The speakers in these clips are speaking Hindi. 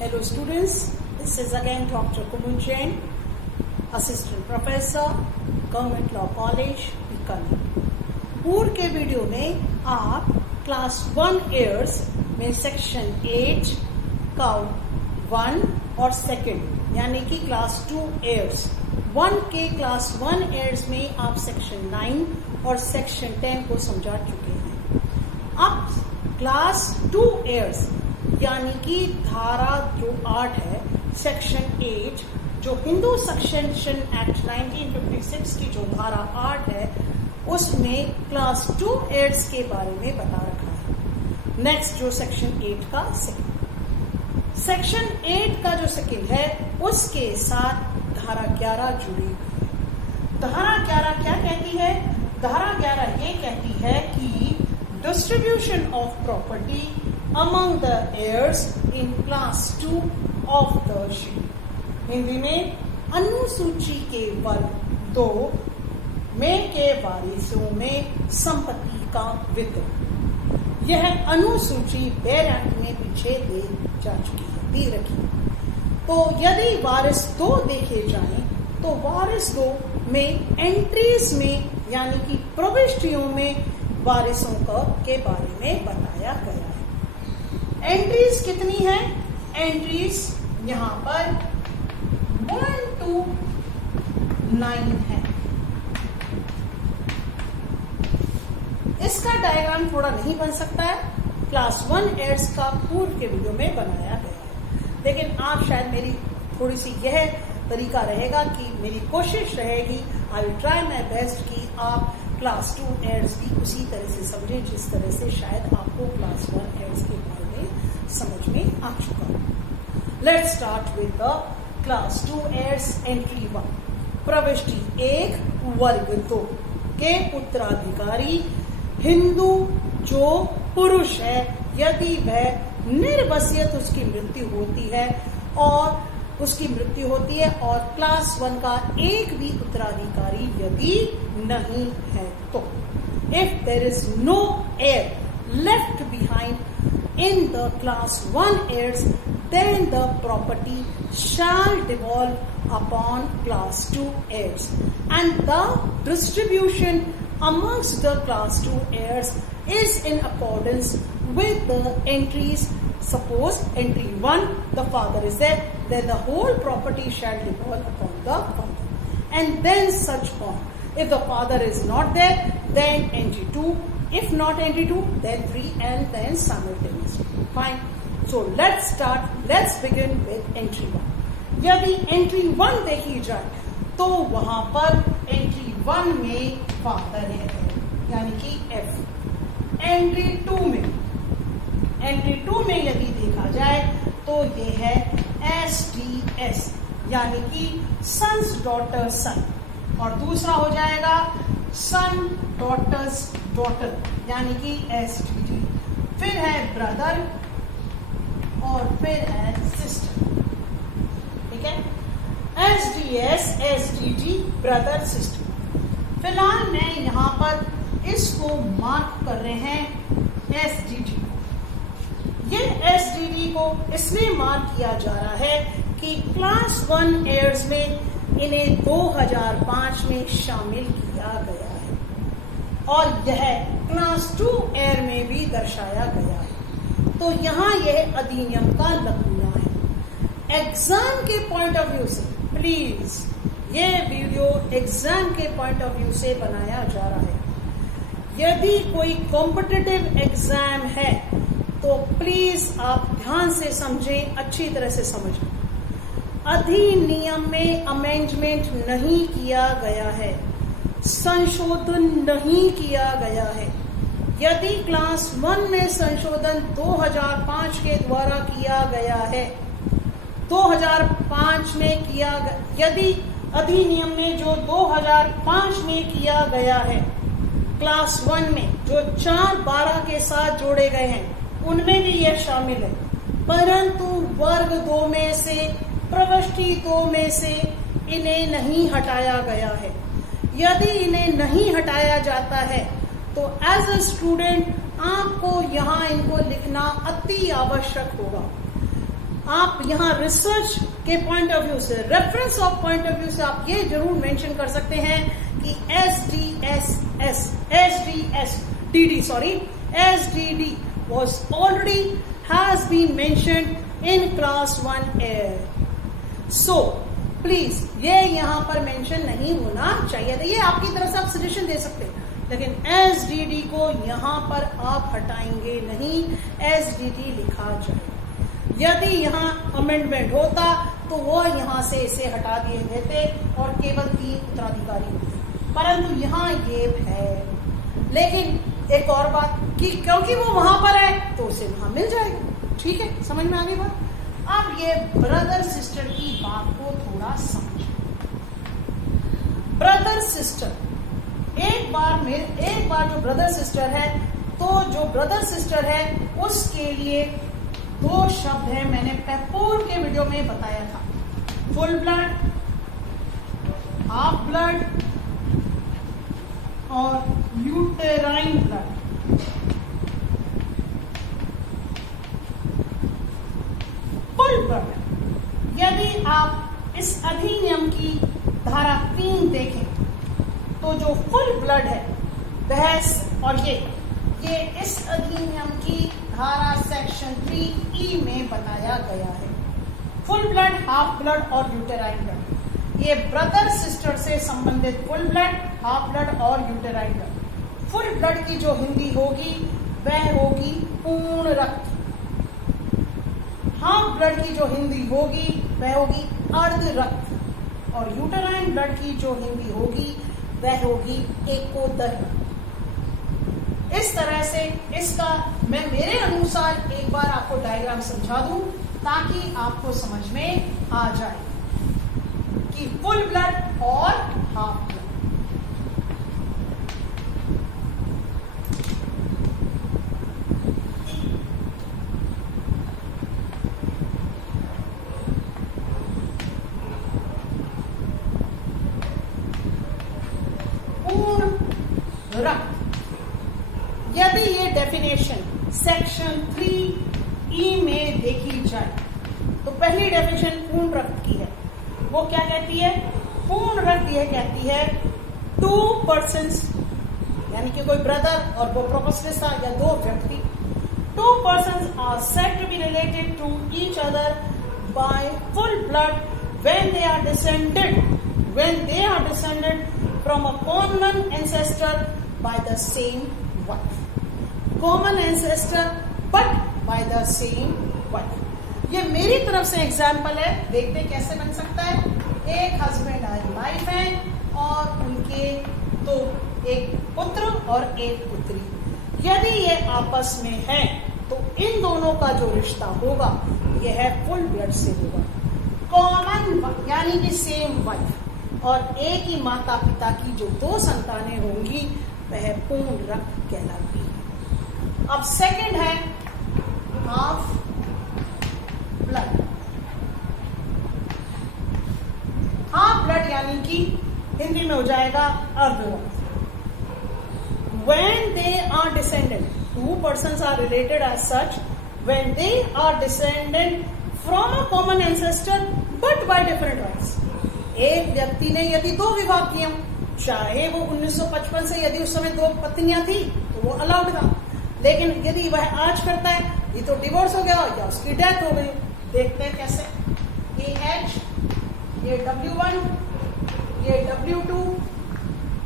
Hello students, this is again Dr. Kumun Jain, Assistant Professor, Government Law College, Bikaner. पूर्व के वीडियो में आप क्लास 1 एयर्स में सेक्शन 8 का 1 और सेकंड यानी कि क्लास 2 एयर्स 1 के क्लास 1 एयर्स में आप सेक्शन 9 और सेक्शन 10 को समझा चुके हैं। अब क्लास 2 एयर्स यानी कि धारा जो 8 है सेक्शन 8 जो हिंदू सक्सेशन एक्ट 1956 की जो धारा 8 है उसमें क्लास 2 एयर्स के बारे में बता रखा है। नेक्स्ट जो सेक्शन 8 का सेकंड, सेक्शन 8 का जो सेकंड है उसके साथ धारा 11 जुड़ी हुई है। धारा 11 क्या कहती है? धारा 11 ये कहती है कि distribution of property among the heirs in class 2 of the schedule। Hindi में अनुसूची के वर्ग 2 में के वारिसों में संपत्ति का वितरण। यह अनुसूची बेयर एक्ट में पीछे दी रखी। तो यदि वारिस 2 देखे जाएं तो वारिस 2 में एंट्रीज में यानी कि प्रविष्टियों में वारिसों के बारे में बताया गया है। एंट्रीज कितनी है? एंट्रीज यहां पर 1 to 9 है। इसका डायग्राम थोड़ा नहीं बन सकता है, क्लास 1 एयर्स का पूर्व के वीडियो में बनाया गया है, लेकिन आप शायद मेरी थोड़ी सी यह तरीका रहेगा कि मेरी कोशिश रहेगी, I will try my best कि आप क्लास 2 एयर्स भी उसी तरह से समझें जिस तरह से शायद आपको क्लास 1 एयर्स के बारे में समझ में आ चुका है। Let's start with the class 2 heirs entry 1। प्रविष्टि 1 वर्ग 2 के उत्तराधिकारी हिंदू जो पुरुष है यदि वह निर्वसियत उसकी मृत्यु होती है और क्लास 1 का एक भी उत्तराधिकारी यदि नहीं है तो if there is no heir left behind in the class 1 heirs, then the property shall devolve upon class 2 heirs, and the distribution amongst the class 2 heirs is in accordance with the entries. Suppose entry 1, the father is there, then the whole property shall devolve upon the father, and then such on. If the father is not there, then entry 2. If not entry 2, then 3 and then simultaneously. Fine. So let's begin with entry 1. यदि entry 1 देखी जाए तो वहां पर entry 1 में father है यानी कि F। entry 2 में यदि देखा जाए तो ये है SDS यानी कि sons daughter son, और दूसरा हो जाएगा son daughters daughter यानी कि SDD, फिर है ब्रदर और फिर है सिस्टर। ठीक है, SDS SDD ब्रदर सिस्टर। फिलहाल मैं यहां पर इसको मार्क कर रहे हैं SDD को। ये SDD को इसलिए मार्क किया जा रहा है कि क्लास 1 एयर्स में इन्हें 2005 में शामिल किया गया है और यह क्लास 2 एयर में भी दर्शाया गया है। तो यहाँ यह अधिनियम का लकूना है। एग्जाम के पॉइंट ऑफ व्यू से प्लीज, ये वीडियो एग्जाम के पॉइंट ऑफ व्यू से बनाया जा रहा है। यदि कोई कॉम्पिटिटिव एग्जाम है तो प्लीज आप ध्यान से समझें, अच्छी तरह से समझें। अधिनियम में अमेंडमेंट नहीं किया गया है, संशोधन नहीं किया गया है। यदि क्लास 1 में संशोधन 2005 के द्वारा किया गया है, 2005 में किया, यदि अधिनियम में जो 2005 में किया गया है क्लास 1 में जो 4/12 के साथ जोड़े गए हैं उनमें भी यह शामिल है, परंतु वर्ग 2 में से प्रविष्टि 2 में से इन्हें नहीं हटाया गया है। यदि इन्हें नहीं हटाया जाता है तो एज अ स्टूडेंट आपको यहाँ इनको लिखना अति आवश्यक होगा। आप यहाँ रिसर्च के पॉइंट ऑफ व्यू से, reference of point of view से आप ये जरूर मेंशन कर सकते हैं कि SDD was already has been mentioned in class 1A. So please ये यहाँ पर मेंशन नहीं होना चाहिए था। ये आपकी तरफ से आप सजेशन दे सकते हैं, लेकिन SDD को यहाँ पर आप हटाएंगे नहीं, SDD लिखा जाए। यदि यहाँ अमेंडमेंट होता तो वो यहाँ से इसे हटा दिए देते और केवल 3 उत्तराधिकारी होते, परंतु यहाँ ये है। लेकिन एक और बात कि क्योंकि वो वहां पर है तो उसे वहां मिल जाएगा। ठीक है, समझ में आ गई बात। अब ये ब्रदर सिस्टर की बात को थोड़ा समझें। ब्रदर सिस्टर, एक बार जो ब्रदर सिस्टर है, तो जो ब्रदर सिस्टर है उसके लिए 2 शब्द है, मैंने पूर्व के वीडियो में बताया था। फुल ब्लड, हाफ ब्लड और यूटेराइन ब्लड। फुल ब्लड, यदि आप इस अधिनियम की धारा 3 देखें तो जो फुल ब्लड है वह, और ये इस अधिनियम की धारा सेक्शन 3E में बताया गया है। फुल ब्लड, हाफ ब्लड और यूटेराइन ब्लड, ये ब्रदर सिस्टर से संबंधित फुल ब्लड, हाफ ब्लड और यूटेराइन ब्लड। फुल ब्लड की जो हिंदी होगी वह होगी पूर्ण रक्त। हाफ ब्लड की जो हिंदी होगी वह होगी अर्ध रक्त, और यूटेराइन ब्लड की जो हिंदी होगी वह होगी एकोदर रक्त। इस तरह से इसका मैं मेरे अनुसार एक बार आपको डायग्राम समझा दूं ताकि आपको समझ में आ जाए कि फुल ब्लड और हाफ ब्लड। पूर्ण रक्त, यदि ये डेफिनेशन सेक्शन 3E में देखी जाए तो पहली डेफिनेशन पूर्ण रक्त की है। वो क्या कहती है? पूर्ण रक्त यह कहती है 2 persons, यानी कि कोई ब्रदर और वो प्रोपोस्टेस था या 2 व्यक्ति, 2 persons are said to be related to each other by full blood when they are descended from a common ancestor by the same wife. Common ancestor but by the same wife. ये मेरी तरफ से एग्जाम्पल है, देखते कैसे बन सकता है। एक हस्बैंड एंड वाइफ है और उनके 2, एक पुत्र और एक पुत्री। यदि ये आपस में है तो इन दोनों का जो रिश्ता होगा यह है फुल ब्लड से होगा। कॉमन यानी कि सेम वाइफ और एक ही माता पिता की जो 2 संतानें होंगी वह पूर्ण रक्त कहलाती है। अब सेकंड है हाफ ब्लड। हाफ ब्लड यानी कि हिंदी में हो जाएगा अर्ध रक्त। When they are descended, 2 persons are related as such when they are descended from a common ancestor but by different rights. एक व्यक्ति ने यदि 2 विवाह किया, चाहे वो 1955 से यदि उस समय 2 पत्नियां थी तो वो अलाउड था, लेकिन यदि वह आज करता है ये तो डिवोर्स हो गया या उसकी डेथ हो गई। देखते हैं कैसे। ये H, ये W1, ये W2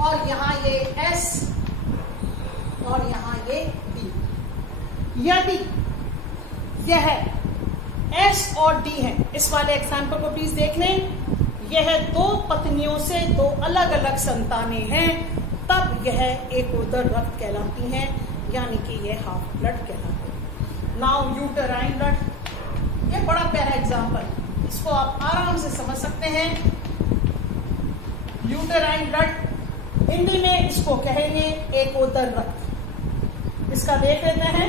और यहाँ ये S और यहाँ ये D। यदि यह S और D है, इस वाले एग्जाम्पल को प्लीज देख लें। यह 2 पत्नियों से 2 अलग अलग संतानें हैं, तब यह एकोदर रक्त कहलाती हैं, यानी कि यह हाफ ब्लड कहलाते हैं। नाउ यूटेराइन ब्लड, ये बड़ा प्यारा एग्जाम्पल, इसको आप आराम से समझ सकते हैं। यूटेराइन ब्लड हिंदी में इसको कहेंगे एकोदर रक्त। इसका देख लेते हैं।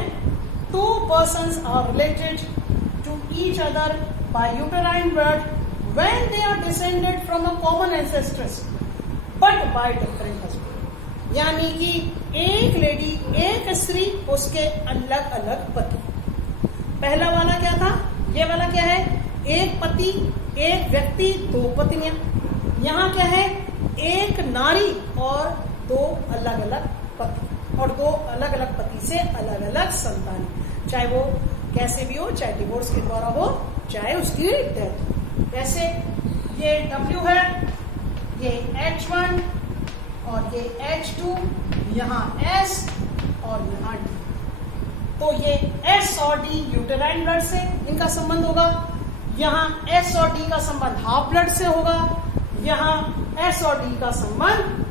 2 persons are related to each other by uterine blood when they are descended from a common ancestors but by different husbands। यानी कि एक लेडी, एक स्त्री, उसके अलग अलग पति। पहला वाला क्या था? ये वाला क्या है, एक पति एक व्यक्ति दो पत्नियां। यहाँ क्या है, एक नारी और दो अलग अलग पति और दो अलग अलग पति से अलग अलग संतान, चाहे वो कैसे भी हो, चाहे डिवोर्स के द्वारा हो, चाहे उसकी डेथ। जैसे ये W है, ये H1 और ये H2, यहाँ S और यहाँ D। तो ये S और D यूटेराइन ब्लड से इनका संबंध होगा, यहाँ S और D का संबंध हाफ ब्लड से होगा, यहाँ S और D का संबंध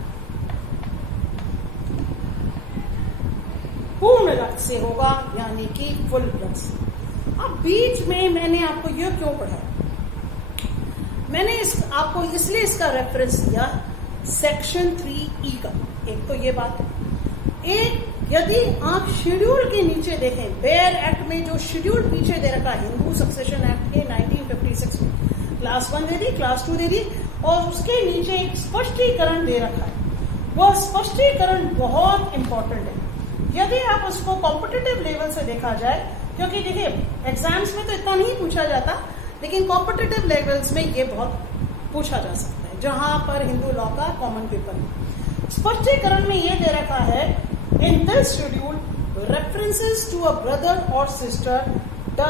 पूर्ण रक्त से होगा, यानी कि फुल ब्लड से। अब बीच में मैंने आपको ये क्यों पढ़ाया, मैंने आपको इसलिए इसका रेफरेंस दिया सेक्शन 3E का। एक तो ये बात, एक यदि आप शेड्यूल के नीचे देखें, बेयर एक्ट में जो शेड्यूल पीछे दे रखा है, हिंदू सक्सेशन एक्ट के 1956 में, क्लास 1 दे दी, क्लास 2 दे दी, और उसके नीचे एक स्पष्टीकरण दे रखा है। वह स्पष्टीकरण बहुत इंपॉर्टेंट है यदि आप उसको कॉम्पिटिटिव लेवल से देखा जाए, क्योंकि देखिए एग्जाम्स में तो इतना नहीं पूछा जाता, लेकिन कॉम्पिटिटिव लेवल्स में ये बहुत पूछा जा सकता है, जहां पर हिंदू लॉ का कॉमन पेपर है। स्पष्टीकरण में ये दे रखा है, in this schedule references to a brother और sister do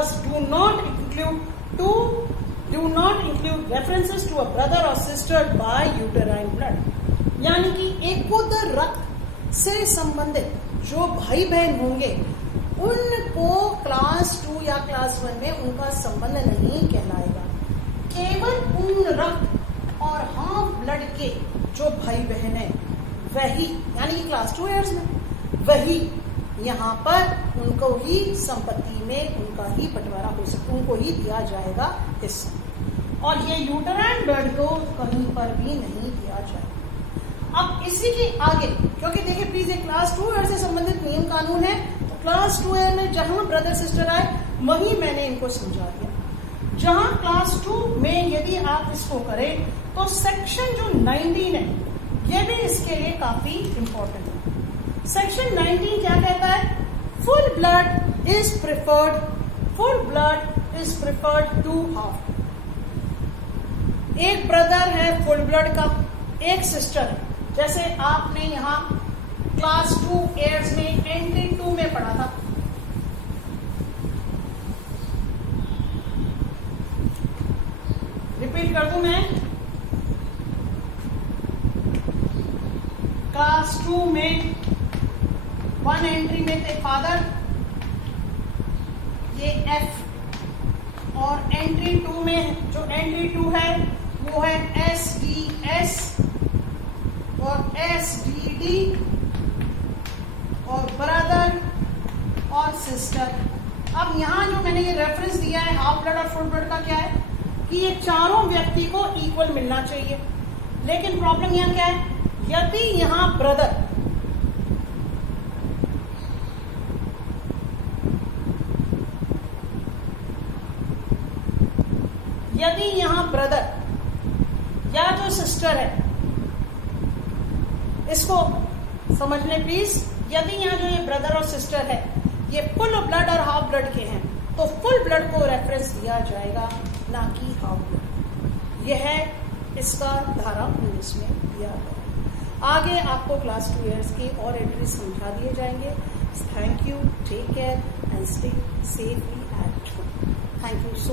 not include references to a brother और सिस्टर बाय यूटेराइन ब्लड, यानी कि एकोदर रक्त से संबंधित जो भाई बहन होंगे उनको क्लास 2 या क्लास 1 में उनका संबंध नहीं कहलाएगा। केवल पूर्ण रक्त और हाफ ब्लड के जो भाई बहन है वही, यानी कि क्लास 2 ईयर्स में वही यहाँ पर उनको ही संपत्ति में उनका ही बंटवारा हो सकता, उनको ही दिया जाएगा हिस्सा, और ये यूटेराइन ब्लड को कहीं पर भी नहीं दिया जाएगा। अब इसी के आगे, क्योंकि देखिए प्लीज ये क्लास 2 ईयर से संबंधित नियम कानून है, तो क्लास 2 ईयर में जहां ब्रदर सिस्टर आए वही मैंने इनको समझा दिया। जहां क्लास 2 में यदि आप इसको करें तो सेक्शन जो 19 है ये भी इसके लिए काफी इंपॉर्टेंट है। सेक्शन 19 क्या कहता है, full blood is preferred to half. एक ब्रदर है फुल ब्लड का, एक सिस्टर है, जैसे आपने यहां क्लास 2 ईयर्स में एंट्री 2 में पढ़ा था। रिपीट कर दूं मैं, क्लास 2 में 1 एंट्री में थे फादर, ये F, और एंट्री 2 में जो एंट्री 2 है वो है SDS और SDD और ब्रदर और सिस्टर। अब यहां जो मैंने ये रेफरेंस दिया है हाफ ब्लड और फुल ब्लड का, क्या है कि ये चारों व्यक्ति को इक्वल मिलना चाहिए, लेकिन प्रॉब्लम यहां क्या है, यदि यहां ब्रदर या जो सिस्टर है, इसको समझ लें प्लीज, यदि यहाँ जो ये ब्रदर और सिस्टर है ये फुल ब्लड और हाफ ब्लड के हैं तो फुल ब्लड को रेफरेंस दिया जाएगा, ना कि हाफ ब्लड। यह है इसका धारा 19 में दिया गया। आगे आपको क्लास 2 ईयर्स की और एंट्री समझा दिए जाएंगे। Thank you, take care and stay safely at home. Thank you so